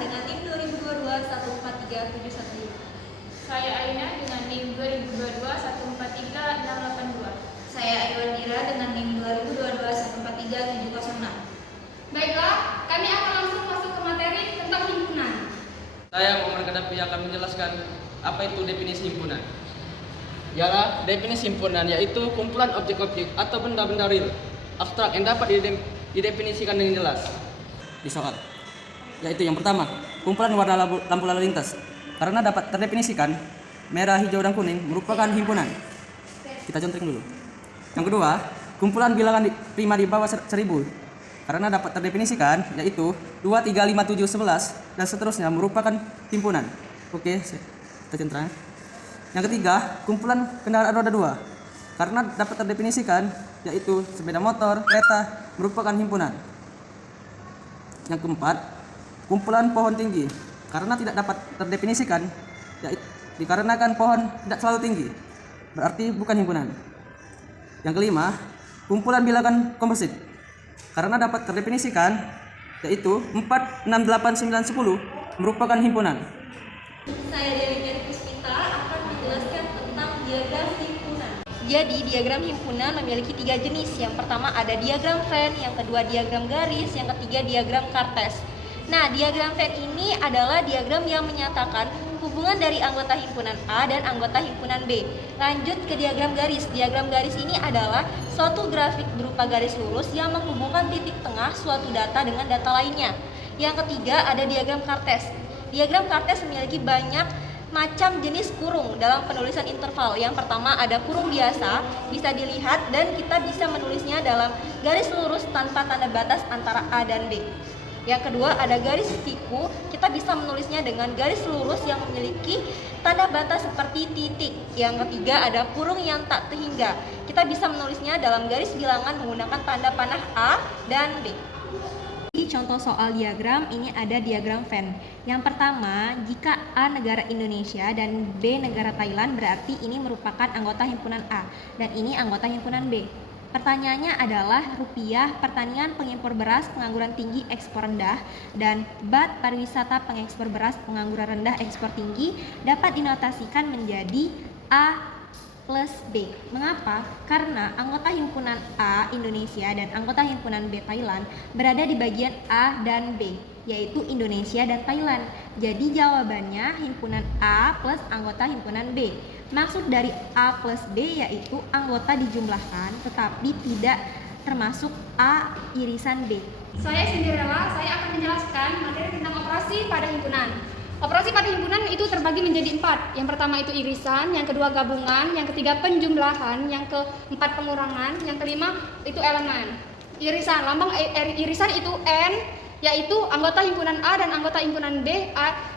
dengan NIM 2022-143-715. Saya Aina dengan NIM 2022-143-682. Saya Aiwandira dengan NIM 2022-143-706. Baiklah, kami akan langsung masuk ke materi tentang himpunan. Saya Muhammad Kadapi akan menjelaskan apa itu definisi himpunan. Ialah definisi himpunan yaitu kumpulan objek-objek atau benda-benda real, abstrak yang dapat didefinisikan dengan jelas. Di soal, yaitu yang pertama, kumpulan warna lampu lalu lintas. Karena dapat terdefinisikan, merah, hijau, dan kuning merupakan himpunan. Kita contohin dulu. Yang kedua, kumpulan bilangan prima di bawah 1000. Karena dapat terdefinisikan, yaitu 2, 3, 5, 7, 11, dan seterusnya merupakan himpunan. Oke, kita centang. Yang ketiga, kumpulan kendaraan roda 2. Karena dapat terdefinisikan, yaitu sepeda motor, kereta, merupakan himpunan. Yang keempat, kumpulan pohon tinggi. Karena tidak dapat terdefinisikan, yaitu dikarenakan pohon tidak selalu tinggi, berarti bukan himpunan. Yang kelima, kumpulan bilangan komposit. Karena dapat terdefinisikan, yaitu 4, 6, 8, 9, 10 merupakan himpunan. Saya Dewi Puspita akan menjelaskan tentang diagram himpunan. Jadi, diagram himpunan memiliki 3 jenis. Yang pertama ada diagram Venn, yang kedua diagram garis, yang ketiga diagram Cartesian. Nah, diagram Venn ini adalah diagram yang menyatakan hubungan dari anggota himpunan A dan anggota himpunan B. Lanjut ke diagram garis. Diagram garis ini adalah suatu grafik berupa garis lurus yang menghubungkan titik tengah suatu data dengan data lainnya. Yang ketiga ada diagram Cartesian. Diagram Cartesian memiliki banyak macam jenis kurung dalam penulisan interval. Yang pertama ada kurung biasa, bisa dilihat dan kita bisa menulisnya dalam garis lurus tanpa tanda batas antara A dan B. Yang kedua ada garis siku, kita bisa menulisnya dengan garis lurus yang memiliki tanda batas seperti titik. Yang ketiga ada kurung yang tak terhingga, kita bisa menulisnya dalam garis bilangan menggunakan tanda panah A dan B. Di contoh soal diagram ini ada diagram Venn. Yang pertama, jika A negara Indonesia dan B negara Thailand, berarti ini merupakan anggota himpunan A dan ini anggota himpunan B. Pertanyaannya adalah rupiah, pertanian, pengimpor beras, pengangguran tinggi, ekspor rendah, dan BAT, pariwisata, pengekspor beras, pengangguran rendah, ekspor tinggi, dapat dinotasikan menjadi A plus B. Mengapa? Karena anggota himpunan A Indonesia dan anggota himpunan B Thailand berada di bagian A dan B, yaitu Indonesia dan Thailand. Jadi jawabannya himpunan A plus anggota himpunan B. Maksud dari A plus B yaitu anggota dijumlahkan tetapi tidak termasuk A irisan B. Saya Cinderella, saya akan menjelaskan materi tentang operasi pada himpunan. Operasi pada himpunan itu terbagi menjadi 4. Yang pertama itu irisan, yang kedua gabungan, yang ketiga penjumlahan, yang keempat pengurangan, yang kelima itu elemen. Irisan, lambang irisan itu N, yaitu anggota himpunan A dan anggota himpunan B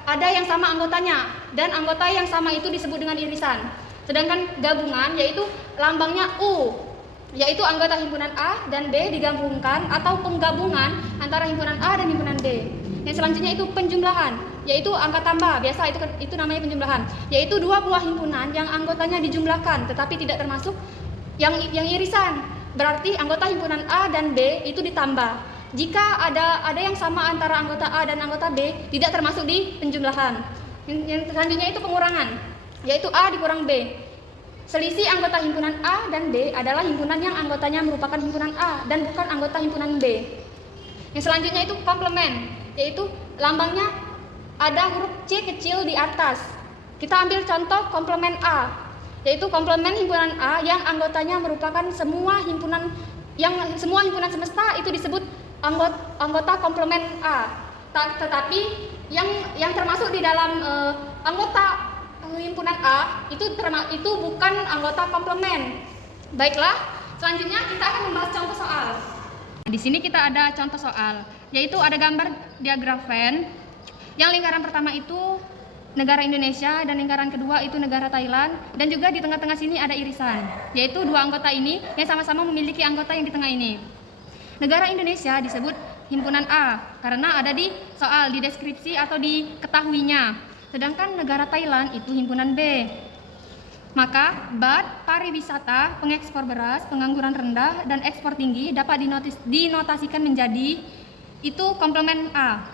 ada yang sama anggotanya dan anggota yang sama itu disebut dengan irisan. Sedangkan gabungan yaitu lambangnya U, yaitu anggota himpunan A dan B digabungkan atau penggabungan antara himpunan A dan himpunan B. Yang selanjutnya itu penjumlahan, yaitu angka tambah, biasa itu namanya penjumlahan, yaitu dua buah himpunan yang anggotanya dijumlahkan tetapi tidak termasuk yang irisan. Berarti anggota himpunan A dan B itu ditambah. Jika ada yang sama antara anggota A dan anggota B, tidak termasuk di penjumlahan. Yang selanjutnya itu pengurangan, yaitu A dikurang B. Selisih anggota himpunan A dan B adalah himpunan yang anggotanya merupakan himpunan A dan bukan anggota himpunan B. Yang selanjutnya itu komplement, yaitu lambangnya ada huruf C kecil di atas. Kita ambil contoh komplement A, yaitu komplement himpunan A yang anggotanya merupakan semua himpunan semesta itu disebut anggota komplement A. Tetapi yang termasuk di dalam anggota himpunan A itu bukan anggota komplement. Baiklah, selanjutnya kita akan membahas contoh soal. Di sini kita ada contoh soal, yaitu ada gambar diagram Venn. Yang lingkaran pertama itu negara Indonesia dan lingkaran kedua itu negara Thailand, dan juga di tengah-tengah sini ada irisan, yaitu dua anggota ini yang sama-sama memiliki anggota yang di tengah ini. Negara Indonesia disebut himpunan A karena ada di soal, di deskripsi atau diketahuinya. Sedangkan negara Thailand itu himpunan B. Maka BAT, pariwisata, pengekspor beras, pengangguran rendah, dan ekspor tinggi dapat dinotasikan menjadi itu komplement A.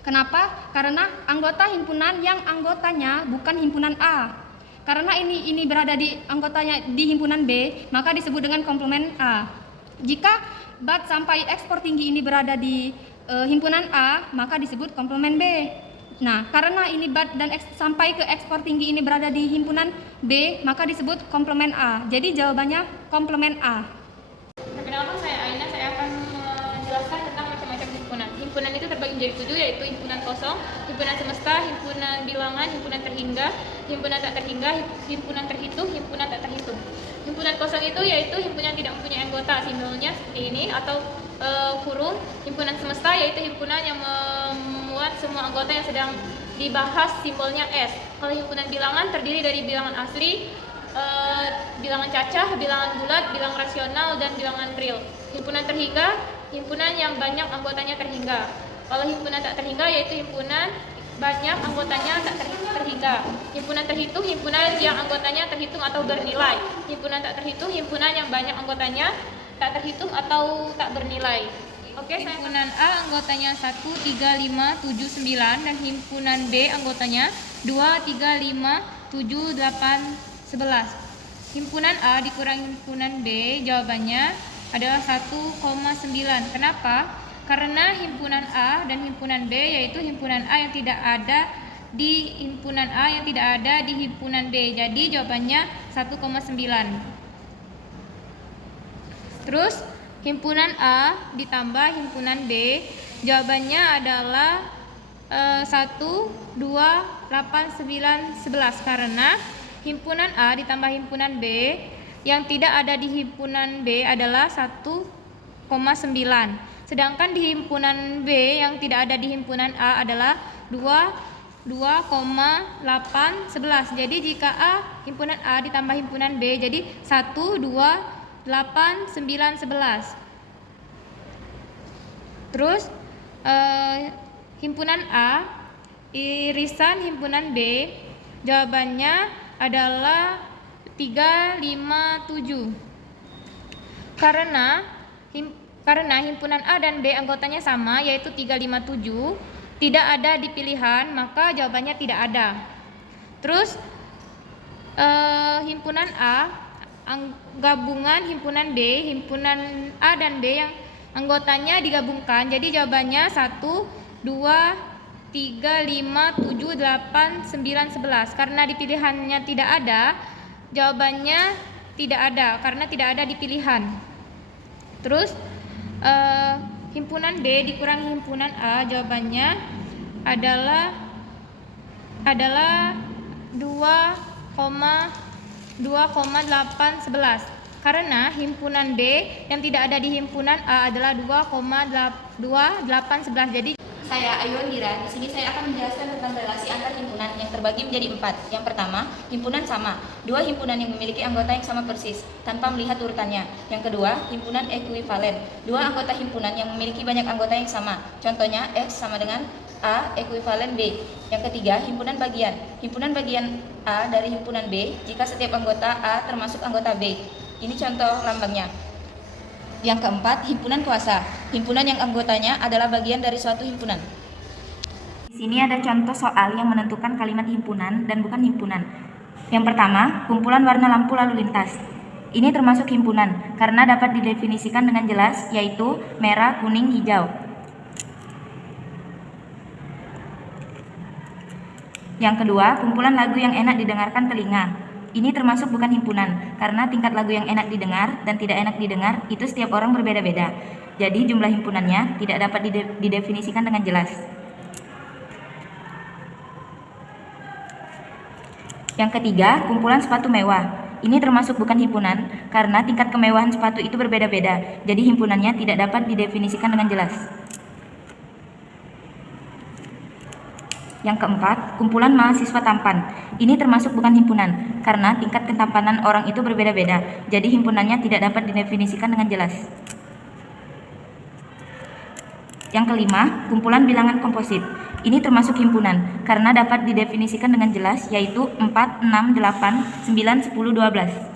Kenapa? Karena anggota himpunan yang anggotanya bukan himpunan A. Karena ini berada di anggotanya di himpunan B, maka disebut dengan komplement A. Jika BAT sampai ekspor tinggi ini berada di himpunan A, maka disebut komplement B. Nah, karena ini BAT dan sampai ke ekspor tinggi ini berada di himpunan B, maka disebut komplement A. Jadi jawabannya komplement A. Perkenalkan, saya Aina. Saya akan menjelaskan tentang macam-macam himpunan. Himpunan itu terbagi menjadi 7, yaitu himpunan kosong, himpunan semesta, himpunan bilangan, himpunan terhingga, himpunan tak terhingga, himpunan terhitung, himpunan tak terhitung. Himpunan kosong itu yaitu himpunan tidak mempunyai anggota, simbolnya seperti ini atau kurung. Himpunan semesta yaitu himpunan yang memuat semua anggota yang sedang dibahas, simbolnya S. Kalau himpunan bilangan terdiri dari bilangan asli, bilangan cacah, bilangan bulat, bilangan rasional, dan bilangan real. Himpunan terhingga, himpunan yang banyak anggotanya terhingga. Kalau himpunan tak terhingga yaitu himpunan banyak anggotanya tak terhingga. Himpunan terhitung, himpunan yang anggotanya terhitung atau bernilai. Himpunan tak terhitung, himpunan yang banyak anggotanya tak terhitung atau tak bernilai. Oke, himpunan A anggotanya 1, 3, 5, 7, 9, dan himpunan B anggotanya 2, 3, 5, 7, 8, 11. Himpunan A dikurangi himpunan B, jawabannya adalah 1,9. Kenapa? Karena himpunan A dan himpunan B yaitu himpunan A yang tidak ada di himpunan A yang tidak ada di himpunan B. Jadi jawabannya 1,9. Terus himpunan A ditambah himpunan B, jawabannya adalah 1, 2, 8, 9, 11. Karena himpunan A ditambah himpunan B yang tidak ada di himpunan B adalah 1,9. Sedangkan di himpunan B yang tidak ada di himpunan A adalah 2,8, 11. Jadi jika himpunan A ditambah himpunan B jadi 1, 2, 8, 9, 11. Terus himpunan A irisan himpunan B, jawabannya adalah 3, 5, 7. Karena himpunan A dan B anggotanya sama yaitu 3, 5, 7, tidak ada di pilihan, maka jawabannya tidak ada. Terus himpunan A gabungan himpunan B, himpunan A dan B yang anggotanya digabungkan, jadi jawabannya 1, 2, 3, 5, 7, 8, 9, 11. Karena di pilihannya tidak ada, jawabannya tidak ada karena tidak ada di pilihan. Terus himpunan B dikurangi himpunan A, jawabannya adalah 2,8, 11. Karena himpunan B yang tidak ada di himpunan A adalah 2,8, 11. Jadi Saya Ayu Andira. Di sini saya akan menjelaskan tentang relasi antar himpunan yang terbagi menjadi 4. Yang pertama, himpunan sama. 2 himpunan yang memiliki anggota yang sama persis tanpa melihat urutannya. Yang kedua, himpunan ekuivalen. 2 anggota himpunan yang memiliki banyak anggota yang sama. Contohnya X sama dengan A ekuivalen B. Yang ketiga, himpunan bagian. Himpunan bagian A dari himpunan B jika setiap anggota A termasuk anggota B. Ini contoh lambangnya. Yang keempat, himpunan kuasa. Himpunan yang anggotanya adalah bagian dari suatu himpunan. Di sini ada contoh soal yang menentukan kalimat himpunan dan bukan himpunan. Yang pertama, kumpulan warna lampu lalu lintas. Ini termasuk himpunan karena dapat didefinisikan dengan jelas, yaitu merah, kuning, hijau. Yang kedua, kumpulan lagu yang enak didengarkan telinga. Ini termasuk bukan himpunan, karena tingkat lagu yang enak didengar dan tidak enak didengar itu setiap orang berbeda-beda. Jadi jumlah himpunannya tidak dapat didefinisikan dengan jelas. Yang ketiga, kumpulan sepatu mewah. Ini termasuk bukan himpunan, karena tingkat kemewahan sepatu itu berbeda-beda. Jadi himpunannya tidak dapat didefinisikan dengan jelas. Yang keempat, kumpulan mahasiswa tampan. Ini termasuk bukan himpunan, karena tingkat ketampanan orang itu berbeda-beda. Jadi himpunannya tidak dapat didefinisikan dengan jelas. Yang kelima, kumpulan bilangan komposit. Ini termasuk himpunan, karena dapat didefinisikan dengan jelas, yaitu 4, 6, 8, 9, 10, 12.